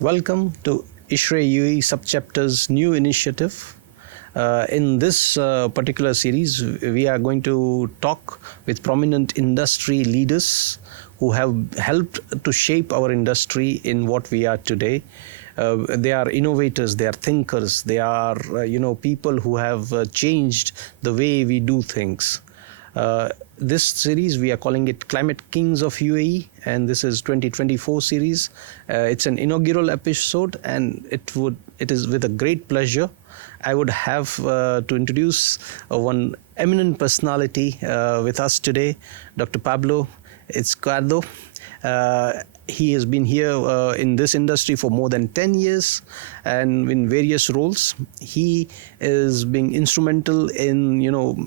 Welcome to ISHRAE UAE Subchapter's new initiative. In this particular series, we are going to talk with prominent industry leaders who have helped to shape our industry in what we are today. They are innovators, they are thinkers, they are people who have changed the way we do things. This series we are calling it Climate Kings of UAE, and this is 2024 series. It's an inaugural episode, and it is with a great pleasure I would have to introduce one eminent personality with us today, Dr. Pablo Izquierdo. He has been here in this industry for more than 10 years and in various roles. He is being instrumental in,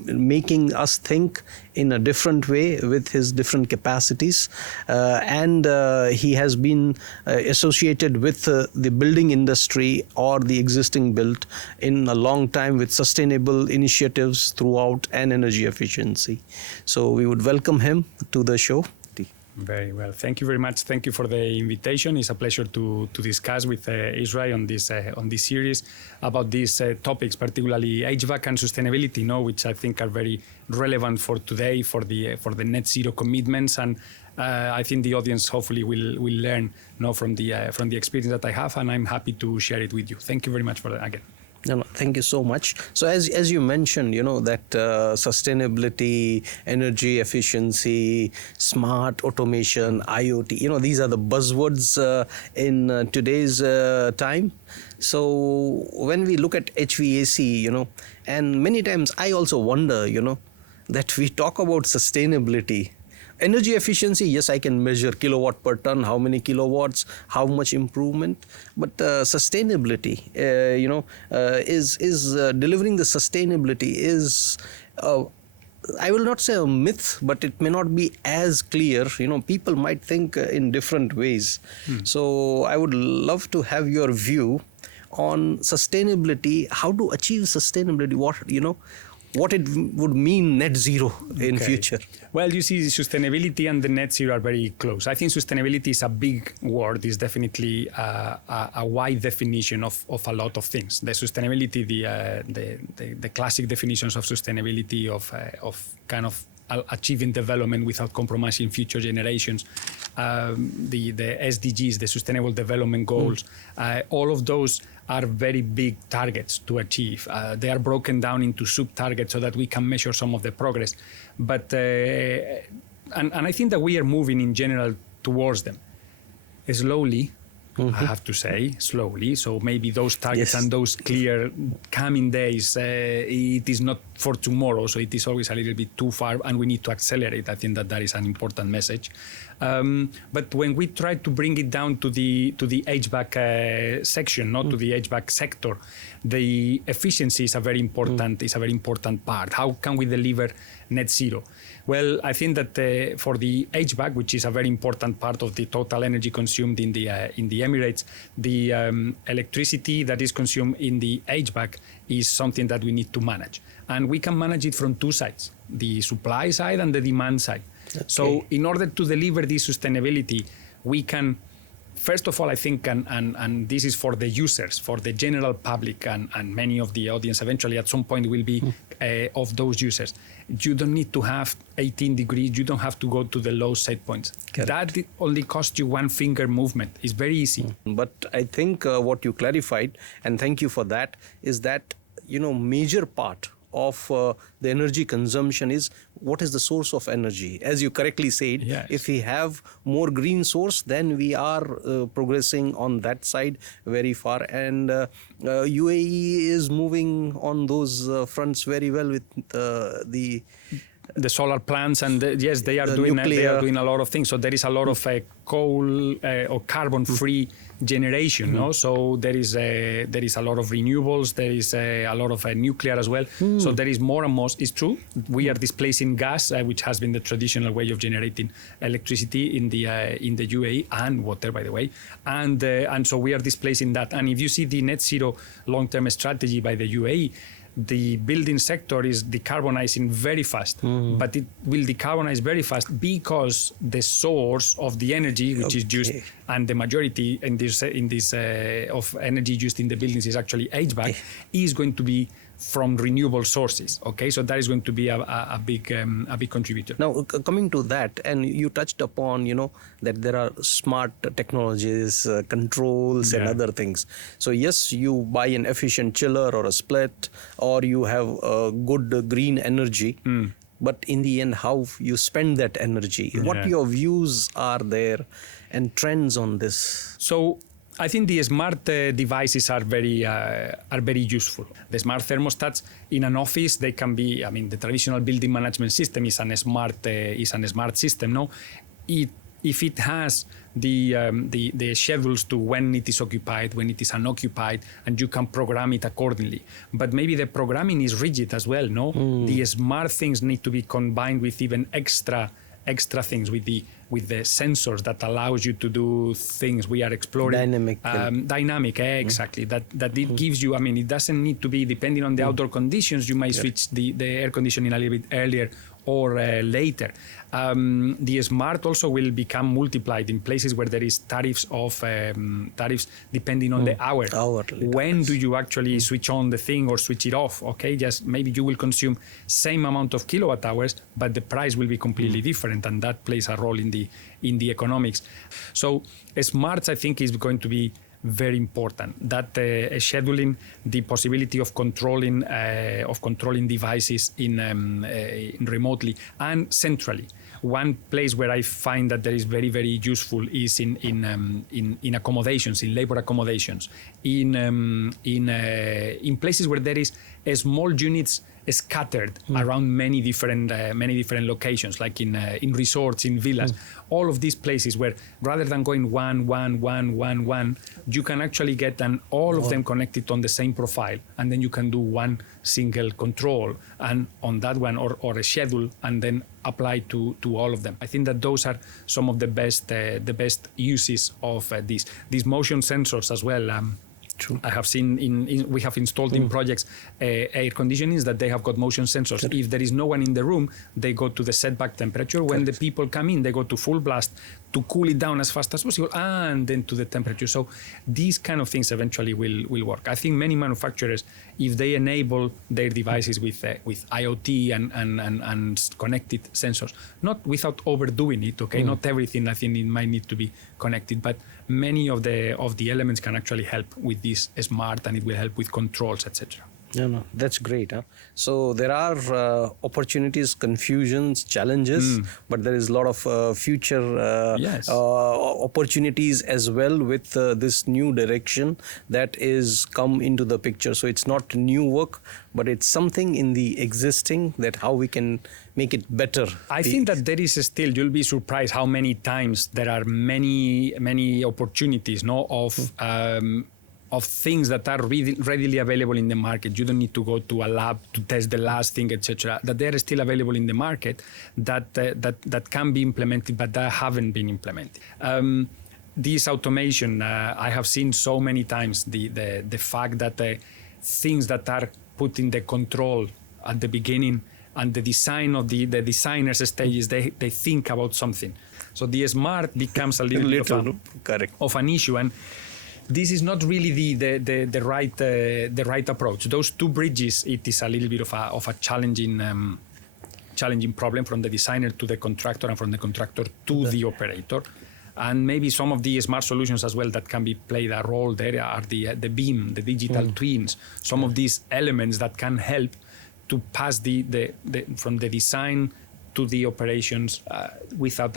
making us think in a different way with his different capacities. And he has been associated with the building industry or the existing built in a long time with sustainable initiatives throughout and energy efficiency. So we would welcome him to the show. Very well. Thank you very much. Thank you for the invitation. It's a pleasure to discuss with ISHRAE on this series about these topics, particularly HVAC and sustainability, which I think are very relevant for today for the net zero commitments. And I think the audience hopefully will learn from the experience that I have, and I'm happy to share it with you. Thank you very much for that again. No, thank you so much. So as you mentioned, that sustainability, energy efficiency, smart automation, IoT, these are the buzzwords in today's time. So when we look at HVAC, and many times I also wonder, that we talk about sustainability. Energy efficiency, yes, I can measure kilowatt per ton, how many kilowatts, how much improvement. But sustainability, is delivering the sustainability is, I will not say a myth, but it may not be as clear. People might think in different ways. So I would love to have your view on sustainability, how to achieve sustainability, what it would mean net zero in future. Well, you see, sustainability and the net zero are very close. I think sustainability is a big word. It's definitely a wide definition of a lot of things. The sustainability, the classic definitions of sustainability of kind of achieving development without compromising future generations, the SDGs, the Sustainable Development Goals, all of those are very big targets to achieve. They are broken down into sub-targets so that we can measure some of the progress. But and I think that we are moving in general towards them. Slowly, I have to say, slowly. So maybe those targets and those clear coming days, it is not for tomorrow. So it is always a little bit too far, and we need to accelerate. I think that is an important message. But when we try to bring it down to the HVAC section, not to the HVAC sector, the efficiency is a very important part. How can we deliver net zero? Well, I think that for the HVAC, which is a very important part of the total energy consumed in the Emirates, the electricity that is consumed in the HVAC is something that we need to manage. And we can manage it from two sides, the supply side and the demand side. Okay. So in order to deliver this sustainability, we can, first of all, I think, and this is for the users, for the general public, and many of the audience eventually at some point will be of those users. You don't need to have 18 degrees. You don't have to go to the low set points. Correct. That only costs you one finger movement. It's very easy. But I think what you clarified, and thank you for that, is that, major part of the energy consumption is what is the source of energy. As you correctly said, if we have more green source, then we are progressing on that side very far. And UAE is moving on those fronts very well with the solar plants, and they are doing a lot of things. So there is a lot of coal or carbon-free generation. So there is a lot of renewables. There is a lot of nuclear as well. So there is more and more. It's true. We are displacing gas, which has been the traditional way of generating electricity in the UAE, and water, by the way. And so we are displacing that. And if you see the net zero long-term strategy by the UAE, the building sector is decarbonizing very fast, but it will decarbonize very fast because the source of the energy, which is used, and the majority in this of energy used in the buildings is actually HVAC, is going to be from renewable sources. Okay, so that is going to be a big contributor. Now, coming to that, and you touched upon, that there are smart technologies, controls, and other things. So yes, you buy an efficient chiller or a split, or you have a good green energy. But in the end, how you spend that energy, what your views are there, and trends on this. So I think the smart devices are very useful. The smart thermostats in an office, they can be. I mean, the traditional building management system is a smart system. No, if it has the schedules to when it is occupied, when it is unoccupied, and you can program it accordingly. But maybe the programming is rigid as well. No, the smart things need to be combined with even extra things, with the sensors that allows you to do things we are exploring. Dynamic, exactly. That it gives you. I mean, it doesn't need to be depending on the outdoor conditions. You might switch the air conditioning a little bit earlier or later. The smart also will become multiplied in places where there is tariffs depending on the hour. When do you actually switch on the thing or switch it off? Okay, just maybe you will consume same amount of kilowatt hours, but the price will be completely different, and that plays a role in the economics. So smarts, I think, is going to be very important. That scheduling, the possibility of controlling devices in remotely and centrally. One place where I find that is very, very useful is in accommodations, in labor accommodations, in places where there is small units scattered around many different locations, like in resorts, in villas. All of these places where rather than going one, you can actually get all of them connected on the same profile, and then you can do one single control and on that one or a schedule, and then apply to all of them. I think that those are some of the best uses of these motion sensors as well. True. I have seen we have installed in projects air conditionings that they have got motion sensors. Sure. If there is no one in the room, they go to the setback temperature. When the people come in, they go to full blast to cool it down as fast as possible, and then to the temperature. So these kind of things eventually will work. I think many manufacturers, if they enable their devices with IoT and connected sensors, not without overdoing it, okay? Not everything, I think it might need to be connected, but many of the elements can actually help with this smart, and it will help with controls, etc. No, that's great. So there are opportunities, confusions, challenges, but there is a lot of future opportunities as well with this new direction that is come into the picture. So it's not new work, but it's something in the existing that how we can make it better. I think that there is still, you'll be surprised how many times there are many opportunities, of things that are readily available in the market. You don't need to go to a lab to test the last thing, etc. That they are still available in the market that can be implemented, but that haven't been implemented. This automation, I have seen so many times the fact that things that are put in the control at the beginning and the design of the designer's stages, they think about something. So the smart becomes a little bit of an issue, and this is not really the right approach. Those two bridges, it is a little bit of a challenging problem from the designer to the contractor, and from the contractor to the operator. And maybe some of the smart solutions as well that can be played a role there are the BIM, the digital twins, some of these elements that can help to pass from the design to the operations without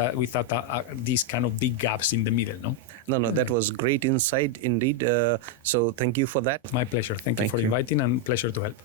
these kind of big gaps in the middle. No, that was great insight indeed. So thank you for that. My pleasure. Thank you for inviting, and pleasure to help.